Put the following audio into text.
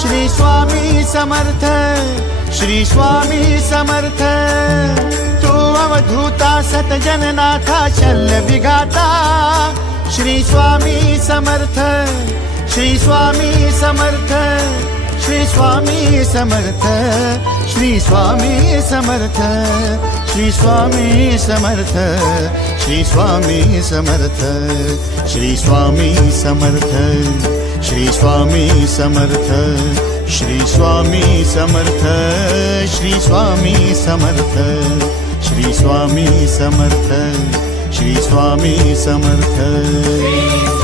Shri Swami Samarth, Shri Swami Samarth. Tu अवधूता सतजननाथा Shalya विघाता, Shri Swami Samarth, Shri Swami Samarth, Shri Swami Samarth, Shri Swami Samarth, Shri Swami Samarth, Shri Swami Samarth, Shri Swami Samarth, Shri Swami Samarth, Shri Swami Samarth, Shri Swami Samarth, Shri Swami Samarth, Shri Swami Samarth.